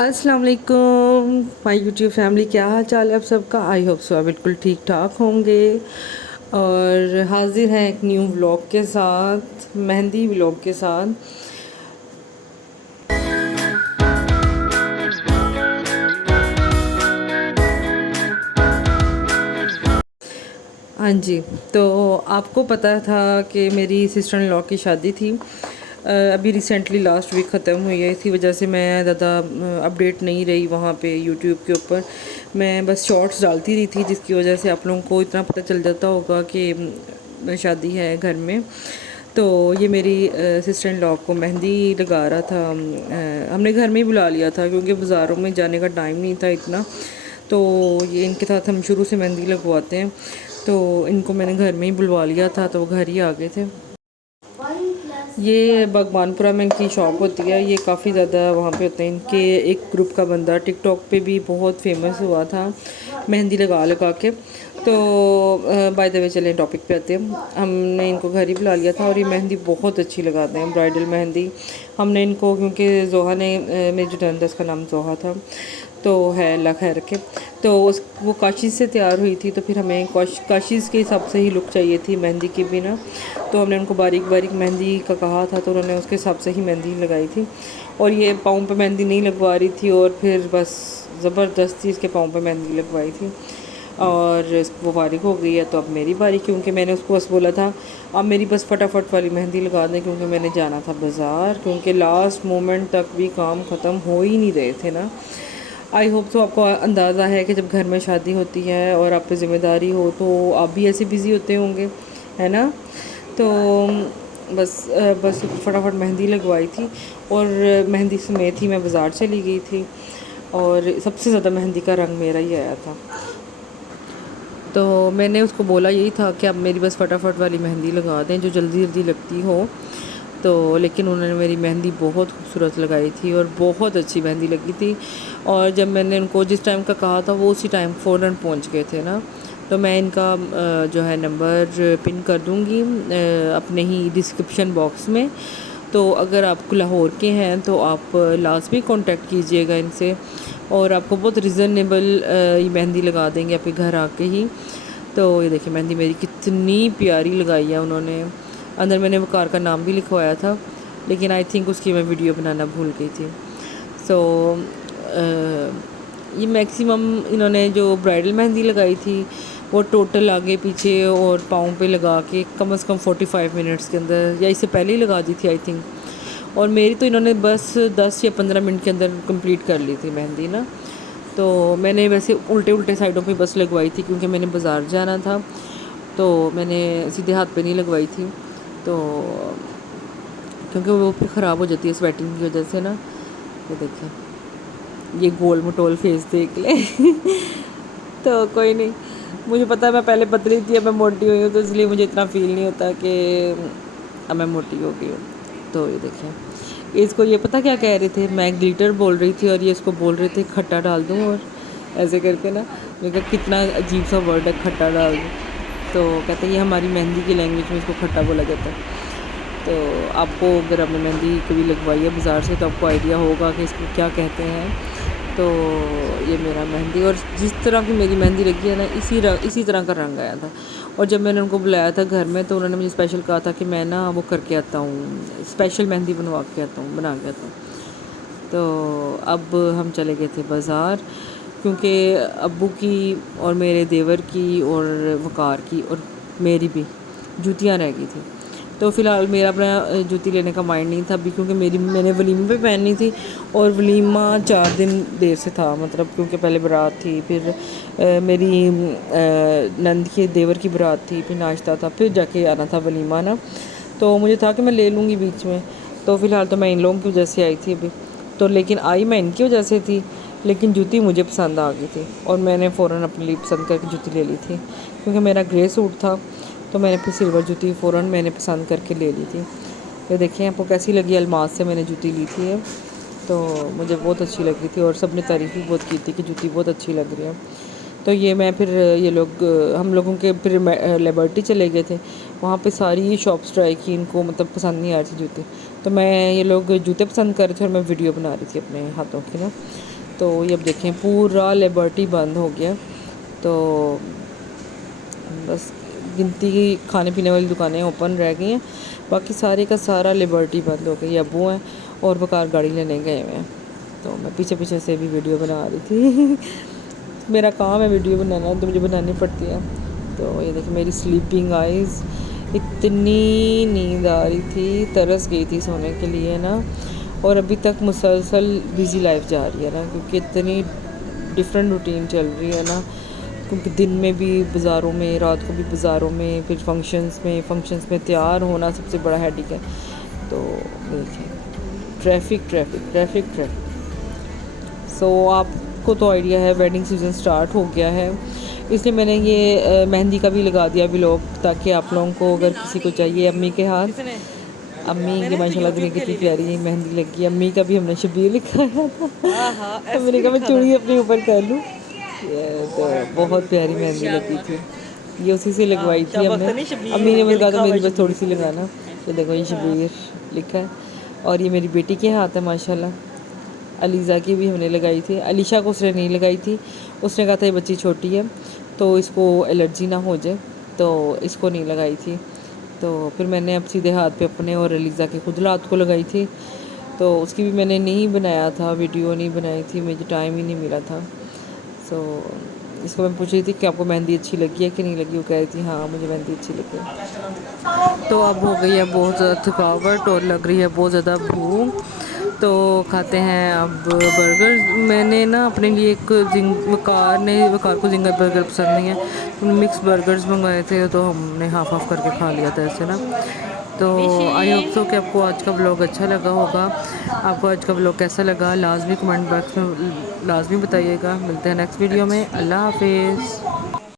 अस्सलाम वालेकुम my YouTube family, क्या हाल चाल है आप सबका। आई होप सो आप बिल्कुल ठीक ठाक होंगे। और हाजिर हैं एक न्यू व्लॉग के साथ, मेहंदी व्लॉग के साथ। हाँ जी, तो आपको पता था कि मेरी सिस्टर इन लॉ की शादी थी। अभी रिसेंटली लास्ट वीक ख़त्म हुई है। इसी वजह से मैं ज़्यादा अपडेट नहीं रही वहाँ पे यूट्यूब के ऊपर। मैं बस शॉर्ट्स डालती रही थी, जिसकी वजह से आप लोगों को इतना पता चल जाता होगा कि शादी है घर में। तो ये मेरी सिस्टर इन लॉ को मेहंदी लगा रहा था। हमने घर में ही बुला लिया था क्योंकि बाज़ारों में जाने का टाइम नहीं था इतना। तो ये इनके साथ हम शुरू से मेहंदी लगवाते हैं, तो इनको मैंने घर में ही बुलवा लिया था, तो वो घर ही आ गए थे। ये भगवानपुरा में इनकी शॉप होती है। ये काफ़ी ज़्यादा वहाँ पे होते हैं। इनके एक ग्रुप का बंदा टिकटॉक पे भी बहुत फेमस हुआ था मेहंदी लगा लगा के। तो बाय द वे चलें टॉपिक पे आते हैं। हमने इनको घर ही बुला लिया था और ये मेहंदी बहुत अच्छी लगाते हैं, ब्राइडल मेहंदी। हमने इनको, क्योंकि जोहा ने मेरी जो नंद उसका नाम जोहा था, तो है अल्लाह खैर रखे। तो वो काशीज़ से तैयार हुई थी, तो फिर हमें काशीज़ के हिसाब से ही लुक चाहिए थी मेहंदी की भी ना। तो हमने उनको बारीक बारीक मेहंदी का कहा था, तो उन्होंने उसके हिसाब से ही मेहंदी लगाई थी। और ये पाँव पे मेहंदी नहीं लगवा रही थी, और फिर बस ज़बरदस्ती इसके पाँव पे मेहंदी लगवाई थी। और वो फारिग हो गई है, तो अब मेरी बारी, क्योंकि मैंने उसको बस बोला था अब मेरी बस फटाफट वाली मेहंदी लगा दें, क्योंकि मैंने जाना था बाज़ार, क्योंकि लास्ट मोमेंट तक भी काम ख़त्म हो ही नहीं रहे थे ना। आई होप तो आपको अंदाज़ा है कि जब घर में शादी होती है और आप पे ज़िम्मेदारी हो, तो आप भी ऐसे बिज़ी होते होंगे, है ना। तो बस फटाफट मेहंदी लगवाई थी, और मेहंदी समेत ही मैं बाज़ार चली गई थी। और सबसे ज़्यादा मेहंदी का रंग मेरा ही आया था। तो मैंने उसको बोला यही था कि अब मेरी बस फटाफट वाली मेहंदी लगा दें जो जल्दी जल्दी लगती हो। तो लेकिन उन्होंने मेरी मेहंदी बहुत खूबसूरत लगाई थी और बहुत अच्छी मेहंदी लगी थी। और जब मैंने उनको जिस टाइम का कहा था वो उसी टाइम फ़ौरन पहुंच गए थे ना। तो मैं इनका जो है नंबर पिन कर दूंगी अपने ही डिस्क्रिप्शन बॉक्स में। तो अगर आप लाहौर के हैं तो आप लाजमी कांटेक्ट कीजिएगा इनसे, और आपको बहुत रिज़नेबल ये मेहंदी लगा देंगे आपके घर आके ही। तो ये देखिए मेहंदी मेरी कितनी प्यारी लगाई है उन्होंने। अंदर मैंने वो कार का नाम भी लिखवाया था, लेकिन आई थिंक उसकी मैं वीडियो बनाना भूल गई थी। सो ये मैक्सिमम इन्होंने जो ब्राइडल मेहंदी लगाई थी वो टोटल आगे पीछे और पाँव पे लगा के कम से कम 45 मिनट्स के अंदर, या इससे पहले ही लगा दी थी आई थिंक। और मेरी तो इन्होंने बस 10 या 15 मिनट के अंदर कंप्लीट कर ली थी मेहंदी ना। तो मैंने वैसे उल्टे उल्टे साइडों पे बस लगवाई थी, क्योंकि मैंने बाज़ार जाना था, तो मैंने सीधे हाथ पे नहीं लगवाई थी। तो क्योंकि वो फिर ख़राब हो जाती है स्वेटिंग की वजह से ना। ये देखें, ये गोल मटोल फेस देख ले तो कोई नहीं, मुझे पता है मैं पहले पतली थी, अब मैं मोटी हुई हूँ, तो इसलिए मुझे इतना फील नहीं होता कि अब मैं मोटी हो गई हूँ। तो ये देखें, इसको ये पता क्या कह रहे थे, मैं ग्लिटर बोल रही थी और ये इसको बोल रहे थे खट्टा डाल दूँ, और ऐसे करके ना मैंने कहा कितना अजीब सा वर्ड है खट्टा डाल दूँ। तो कहते हैं ये हमारी मेहंदी की लैंग्वेज में इसको खट्टा बोला जाता है। तो आपको अगर आपने मेहंदी कभी लगवाई है बाज़ार से तो आपको आइडिया होगा कि इसको क्या कहते हैं। तो ये मेरा मेहंदी, और जिस तरह की मेरी मेहंदी लगी है ना इसी तरह का रंग आया था। और जब मैंने उनको बुलाया था घर में, तो उन्होंने मुझे स्पेशल कहा था कि मैं ना वो करके आता हूँ, स्पेशल मेहंदी बनवा के आता हूँ, बना के आता हूँ। तो अब हम चले गए थे बाज़ार, क्योंकि अब्बू की और मेरे देवर की और वकार की और मेरी भी जूतियाँ रह गई थी। तो फ़िलहाल मेरा अपना जूती लेने का माइंड नहीं था अभी, क्योंकि मैंने वलीमे पे पहननी थी, और वलीमा 4 दिन देर से था, मतलब क्योंकि पहले बारात थी, फिर मेरी नंद के देवर की बारात थी, फिर नाश्ता था, फिर जाके आना था वलीमा ना। तो मुझे था कि मैं ले लूँगी बीच में। तो फ़िलहाल तो मैं इन लोगों की वजह से आई थी अभी, तो लेकिन आई मैं इनकी वजह से थी, लेकिन जूती मुझे पसंद आ गई थी, और मैंने फ़ौरन अपने लिए पसंद करके जूती ले ली थी, क्योंकि मेरा ग्रे सूट था। तो मैंने फिर सिल्वर जूती फ़ौरन मैंने पसंद करके ले ली थी। ये देखिए आपको कैसी लगी, अलमास से मैंने जूती ली थी, तो मुझे बहुत अच्छी लगी थी, और सब ने तारीफ़ भी बहुत की थी कि जूती बहुत अच्छी लग रही है। तो ये मैं फिर ये लोग हम लोगों के फिर लिबर्टी चले गए थे। वहाँ पे सारी शॉप्स ट्राई की, इनको मतलब पसंद नहीं आ रही थी जूती। تو میں یہ لوگ جوتے پسند کر رہے تھے اور میں ویڈیو بنا رہی تھی اپنے ہاتھوں کی نا. تو یہ اب دیکھیں پورا لیبرٹی بند ہو گیا. تو بس گنتی کی کھانے پینے والی دکانیں اوپن رہ گئی ہیں, باقی سارے کا سارا لیبرٹی بند ہو گئی. ابو ہیں اور وقار گاڑی لینے گئے ہوئے ہیں, تو میں پیچھے پیچھے سے بھی ویڈیو بنا رہی تھی. میرا کام ہے ویڈیو بنانا, تو مجھے بنانی پڑتی ہے. تو یہ دیکھیں میری سلیپنگ آئیز, اتنی نیند آ رہی تھی, ترس گئی تھی سونے کے لیے نا. اور ابھی تک مسلسل بزی لائف جا رہی ہے نا, کیونکہ اتنی ڈفرینٹ روٹین چل رہی ہے نا. کیونکہ دن میں بھی بازاروں میں, رات کو بھی بازاروں میں, پھر فنکشنز میں تیار ہونا سب سے بڑا ہیڈک ہے. تو دیکھیں ٹریفک ٹریفک ٹریفک ٹریفک. سو آپ کو تو آئیڈیا ہے ویڈنگ سیزن اسٹارٹ ہو گیا ہے, اس لیے میں نے یہ مہندی کا بھی لگا دیا ولاگ, تاکہ آپ لوگوں کو اگر کسی کو چاہیے. امی کے ہاتھ, امی کی ماشاء اللہ دیکھیں کتنی پیاری مہندی لگی. امی کا بھی ہم نے شبیر لکھایا تھا, تو میں نے کہا میں چوڑی اپنے اوپر کر لوں. تو بہت پیاری مہندی لگی تھی, یہ اسی سے لگوائی تھی ہم نے. امی نے مجھے کہا تھا میری بس تھوڑی سی لگانا. تو دیکھو یہ شبیر لکھا ہے, اور یہ میری بیٹی کے ہاتھ ہے ماشاء اللہ. علیزہ کی بھی ہم نے لگائی تھی, علیشہ کو اس نے نہیں لگائی تھی. اس نے کہا تھا یہ بچی چھوٹی ہے تو اس کو الرجی نہ ہو جائے, تو اس کو نہیں لگائی تھی. تو پھر میں نے اب سیدھے ہاتھ پہ اپنے اور علیزہ کے خود رات کو لگائی تھی. تو اس کی بھی میں نے نہیں بنایا تھا, ویڈیو نہیں بنائی تھی, مجھے ٹائم ہی نہیں ملا تھا. سو اس کو میں پوچھ رہی تھی کہ آپ کو مہندی اچھی لگی ہے کہ نہیں لگی. وہ کہہ رہی تھی ہاں مجھے مہندی اچھی لگی ہے. تو اب ہو گئی ہے بہت زیادہ تھکاوٹ اور لگ رہی ہے بہت زیادہ بھوک. تو کھاتے ہیں اب برگر. میں نے نا اپنے لیے ایک وقار کو زنگر برگر پسند نہیں ہے, مکس برگرز منگوائے تھے, تو ہم نے ہاف آف کر کے کھا لیا تھا ایسے نا. تو آئی ہوپ سو کہ آپ کو آج کا ولاگ اچھا لگا ہوگا. آپ کو آج کا ولاگ کیسا لگا لازمی کمنٹ باکس میں لازمی بتائیے گا. ملتے ہیں نیکسٹ ویڈیو میں. اللہ حافظ.